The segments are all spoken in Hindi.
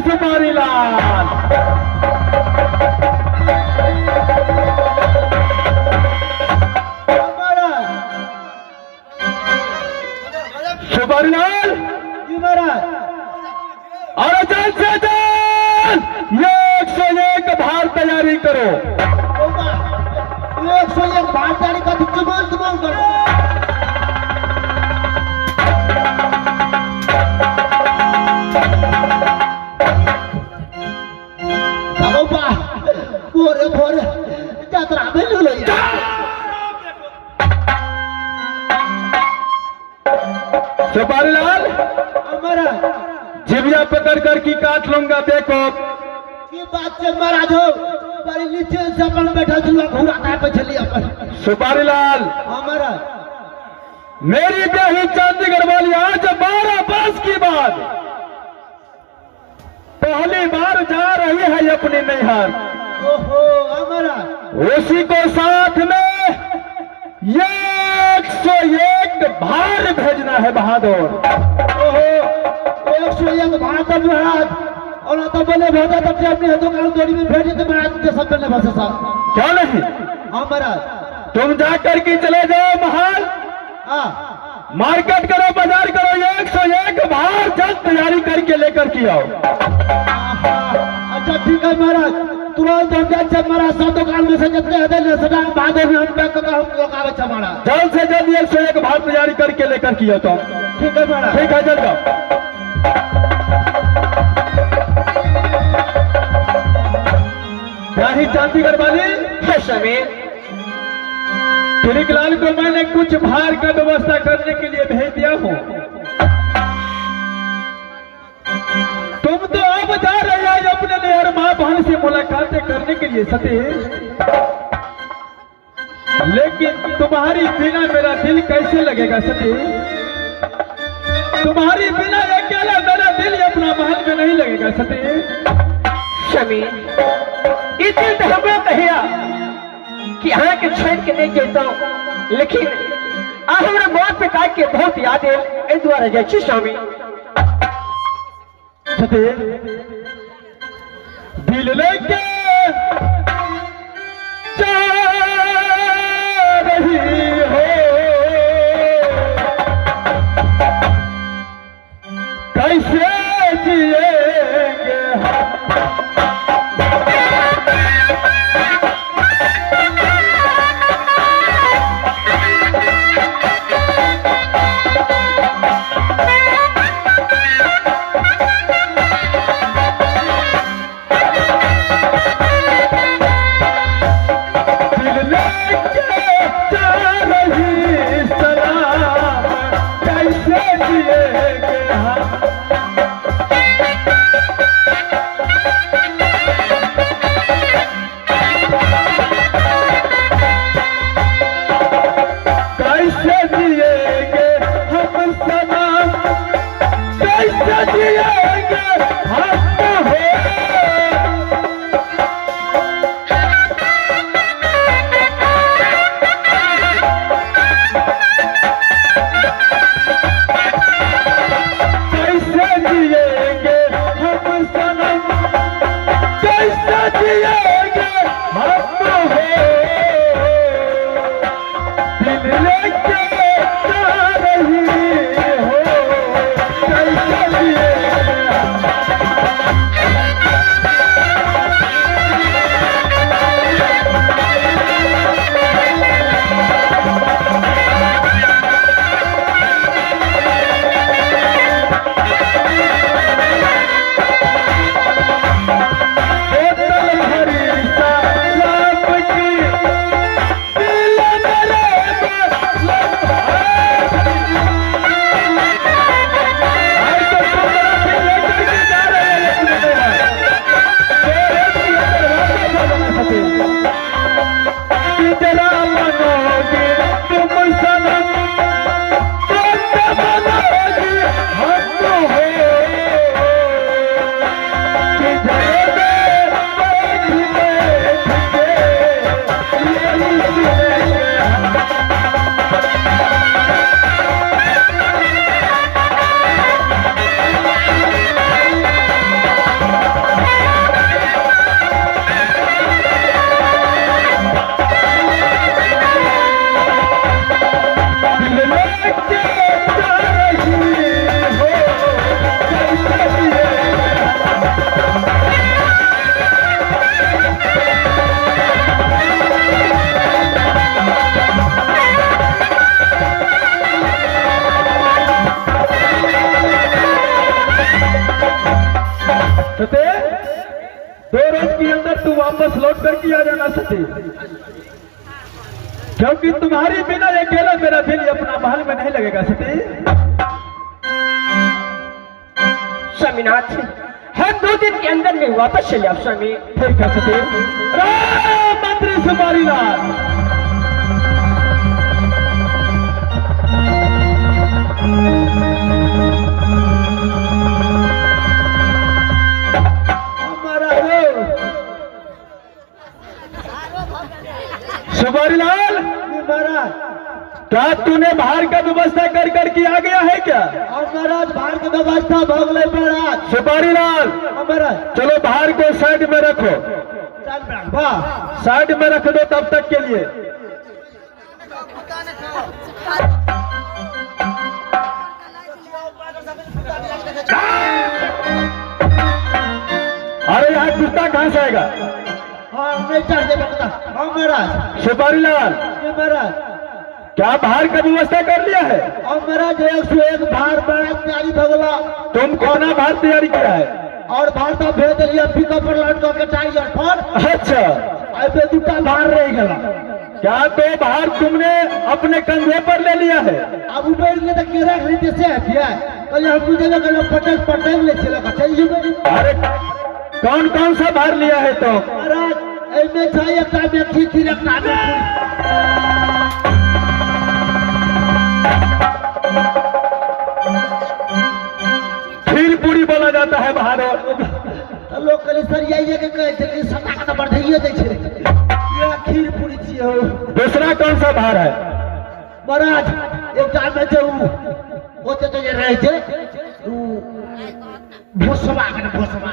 सुपारी लाल। सुपारी लाल जी महाराज। और जल्द से जल्द 101 भार तैयारी करो। 101 भार तैयारी का तुमान तुमान करो। भोरे भोरे यात्रा में ले लो सुपारी लाल हमारा जिबिया पकड़ कर की काट लूंगा। देखो ये बात से महाराज हो पर नीचे से अपन बैठा चुला घूरा काय पे चली अपन। सुपारी लाल हमारा मेरी ब्याही चंडीगढ़ वाली आज 12 वर्ष की बाद पहली बार जा रही है अपनी नैहर। ओहो हमारा उसी को साथ में 101 भार भेजना है बहादुर। ओहो 101 भार तब महाराज और ना तो बोले भोजा तब से अपने हाथों का जोड़ी में भेजे तो महाराज के सब करने वाले साहब क्या नहीं हमारा तुम जाकर के चले जाओ महल, मार्केट करो, बाजार करो, 101 भार जल्द तैयारी करके लेकर के आओ। अच्छा ठीक है महाराज तुरंत हम जाए महाराज सब दुकान में से जितने हैं सदा बहादुर में हम पैक का हम लोग आवे महाराज। जल्द से जल्द 101 भार तैयारी करके लेकर के आओ। तो ठीक है महाराज। ठीक है जल्द जाओ। ब्याही चंडीगढ़ वाली समीर लाल को मैंने कुछ भार का व्यवस्था करने के लिए भेज दिया हूँ। तुम तो अब जा रहे हो अपने नहर माँ बहन से मुलाकातें करने के लिए सतीश, लेकिन तुम्हारी बिना मेरा दिल कैसे लगेगा सतीश? तुम्हारी बिना अकेला मेरा दिल अपना महल में नहीं लगेगा सतीश। समीर ये दिल तो हमको कहिया कि यहाँ के छोड़ के नहीं जाता हूँ, लेकिन आज हमारे मौत पे काट के बहुत याद है ए द्वारा जाए स्वामी। दिल लेके जा रही हो कैसे जिएंगे हम। सते 2 रोज के अंदर तू वापस लौट करके आ जाना सते, क्योंकि तुम्हारी बिना अकेला मेरा दिल अपना महल में नहीं लगेगा सती। स्वामीनाथ, हम 2 दिन के अंदर में वापस चले आप स्वामी। ठीक है सती। राम मंत्री सुपारी लाल। सुपारी लाल, महाराज क्या तूने बाहर का व्यवस्था कर करके आ गया है क्या? और महाराज बाहर की व्यवस्था भोगले महाराज। सुपारी लाल, महाराज चलो बाहर को साइड में रखो, चल महाराज वाह साइड में रख दो तब तक के लिए। अरे यहाँ कुत्ता कहाँ से आएगा? हाँ नहीं चढ़ दे पकड़ा। हाँ महाराज। सुपारी लाल, जी महाराज। क्या बाहर का व्यवस्था कर लिया है? और महाराज 101 भार बड़ा तैयारी भगला। तुम कौन बाहर तैयारी किया है? और भार तो भेज दिया पिकअप पर लौट करके टाइगर पर। अच्छा, ऐसे 2टा भार रह गया। क्या तो बाहर तुमने अपने कंधे पर ले लिया है? अब ऊपर ले तो केरा खरीदे से हटिया कल हम तुझे कल पटक पटक ले चला चल जुगे। अरे कौन कौन सा भार लिया है तो? महाराज एमे छै एकटा में खींची रखना में खीर पूरी बोला जाता है बाहर। लोग कल सर यही के कहे थे कि सटा का बढ़ाइए दे छे ये खीर पूरी छिए हो। दूसरा कौन सा भार है? महाराज एकटा में जो ओते तो जे रहे छे भोसवा के भोसवा।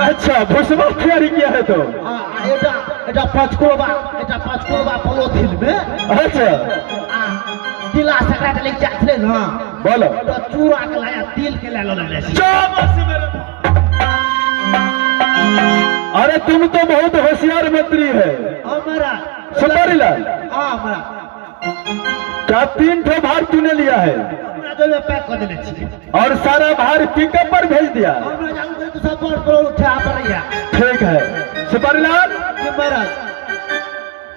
अच्छा, भुसवा तैयारी किया है तो? एटा पाँचकोबा पॉलिथीन में। अच्छा, तिला सकरा के लेके जाते ना। बोलो। तो चूड़ा के लाया तिल के ले लो ले। अरे तुम तो बहुत होशियार मंत्री है। हमारा सुपारी लाल, हाँ हमारा क्या 3 ठो भार तूने लिया है? हमरा जो में पैक कर देले छी और सारा भार पिकअप पर भेज दिया? हमरा जाऊ के तो सब पर उठा पड़िया। ठीक है सुपारी लाल, महाराज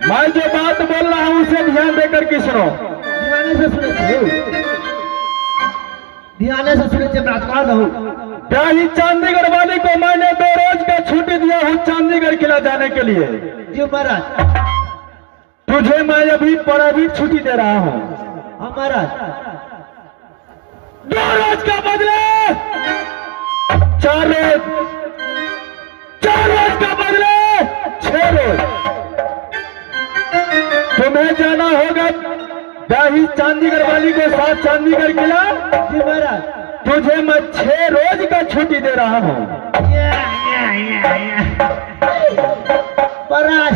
मैं जो बात बोल रहा हूँ उसे ध्यान देकर के सुनो। ध्यान से सुने थे, ध्यान से सुने थे बात कह दो। क्या ही चंडीगढ़ वाली को मैंने 2 रोज का छुट्टी दिया हूँ चंडीगढ़ किला जाने के लिए। जी महाराज। तुझे मैं अभी भी छुट्टी दे रहा हूँ। हमारा 2 रोज का बदले 4 रोज, 4 रोज का बदले 6 रोज। तुम्हें जाना होगा दाही चंडीगढ़ वाली के साथ चंडीगढ़ किला। जी महाराज। तुझे मैं 6 रोज का छुट्टी दे रहा हूँ। महाराज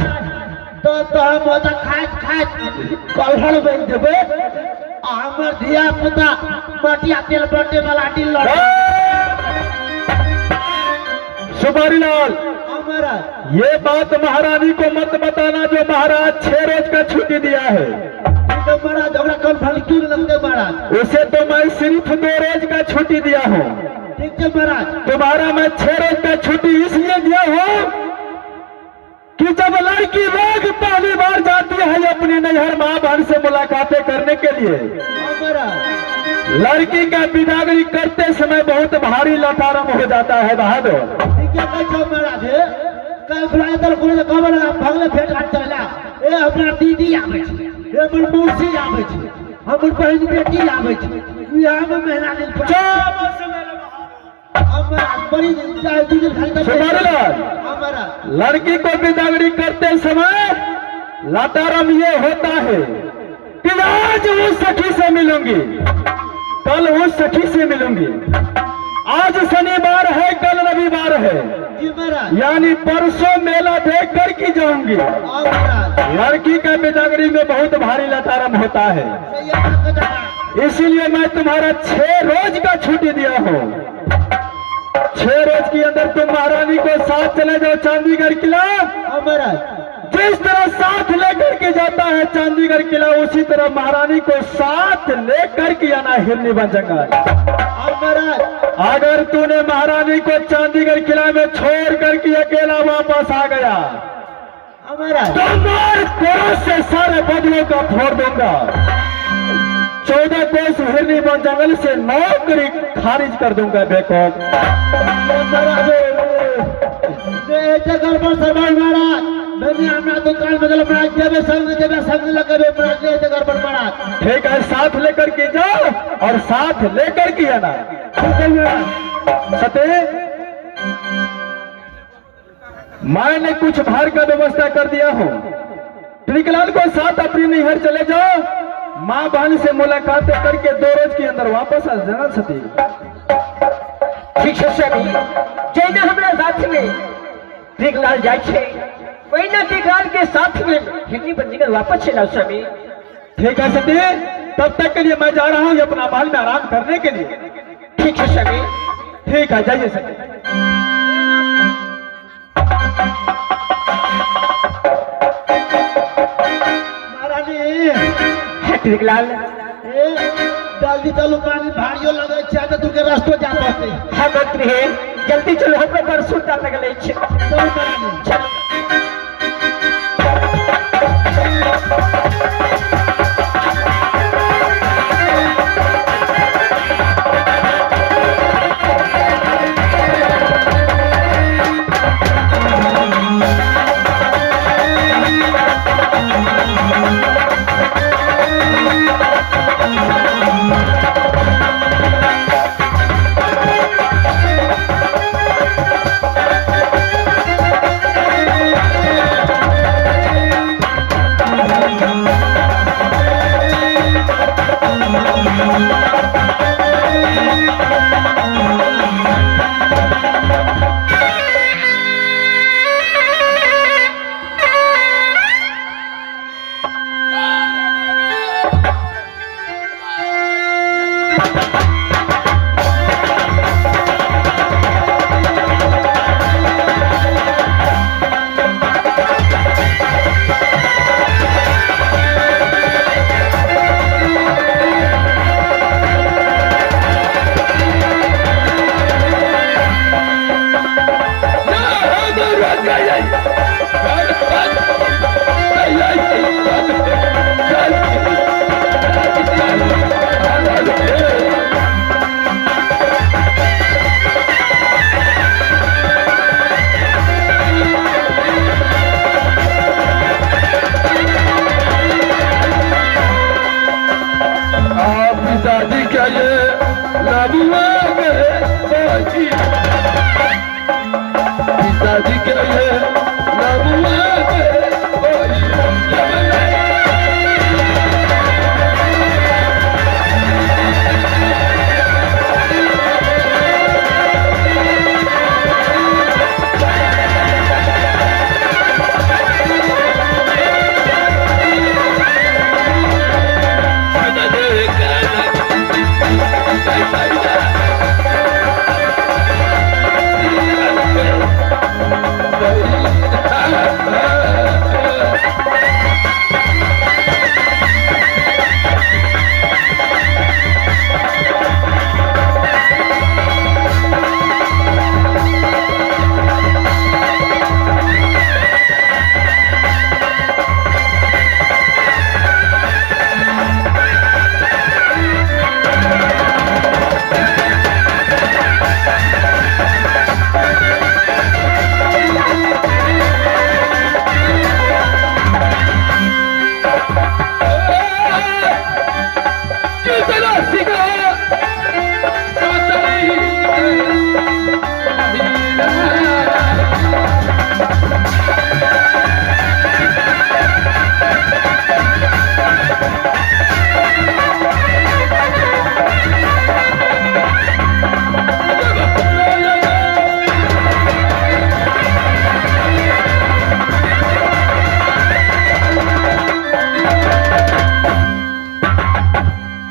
तो हम होता खात कलहड़ बन देवे। हमर धिया पुता मटिया तेल बटे वाला दिल लड़। सुपारी लाल, महाराज ये बात महारानी को मत बताना जो महाराज 6 रोज का छुट्टी दिया है। तो महाराज हमरा कल भल क्यों लगते महाराज? उसे तो मैं सिर्फ 2 रोज का छुट्टी दिया हूँ। ठीक है महाराज। तुम्हारा मैं 6 रोज का छुट्टी इसलिए दिया हूँ कि जब लड़की लोग पहली बार जाती है अपनी नैहर माँ बहन से मुलाकातें करने के लिए, लड़की का बिदागरी करते समय बहुत भारी लतारम हो जाता है बहादुर। ठीक है महाराज। कल फ्लाइटर को खबर भगले भेट घाट चला। ए अपना दीदी आवे छै, ए हमर मौसी आवे छै, हमर बहन बेटी आवे छै। बियाह में महीना दिन पर बड़ी चाहे 2 दिन खाली हमारा लड़की को बिदागरी करते समय लतारम ये होता है कि आज उस सखी से मिलूंगी, कल उस सखी से मिलूंगी। आज शनिवार है, कल रविवार है, यानी परसों मेला देख कर की जाऊंगी। लड़की का बिदागरी में बहुत भारी लतारम होता है, इसीलिए मैं तुम्हारा 6 रोज का छुट्टी दिया हूँ। 6 रोज के अंदर तुम महारानी को साथ चले जाओ चंडीगढ़ किला। जिस तरह साथ लेकर के जाता है चंडीगढ़ किला, उसी तरह महारानी को साथ लेकर के आना हिरनी बन जंगल। अगर तूने महारानी को चंडीगढ़ किला में छोड़ करके अकेला वापस आ गया हमारा तो मार कोस से सारे बदलों का फोड़ दूंगा। 14 कोस हिरनी बन जंगल से नौकरी खारिज कर दूंगा बेवकूफ। गड़बड़ सरबार महाराज मैंने हमारा दुकान बदल महाराज देवे संग लगे महाराज गड़बड़ महाराज। ठीक है, साथ लेकर के जाओ और साथ लेकर के आना। सते मैंने कुछ भार का व्यवस्था कर दिया हूँ। ट्रिकलाल को साथ अपनी नैहर चले जाओ, माँ बहन से मुलाकात करके 2 रोज के अंदर वापस आ जाना। सती ठीक है स्वामी, जैना हमरा साथ में ट्रिकलाल जाए छे वही ना ट्रिकलाल के साथ में हिरनी बंजीगर वापस चला स्वामी। ठीक है सती, तब तक के लिए मैं जा रहा हूँ अपना महल में आराम करने के लिए। ठीक है स्वामी। ठीक है, जाइए सती। महारानी ट्रिकलाल जल्दी चलो पानी भाड़ियों लगे चाहते तू के रास्ते जा पाते। हाँ मंत्री है, जल्दी चलो हम पर सुनता लगले छे। चलो महारानी चलो। पिताजी क्या ये लाबुआ गए पिताजी क्या ये लाबुआ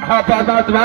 हाँ परमात्मा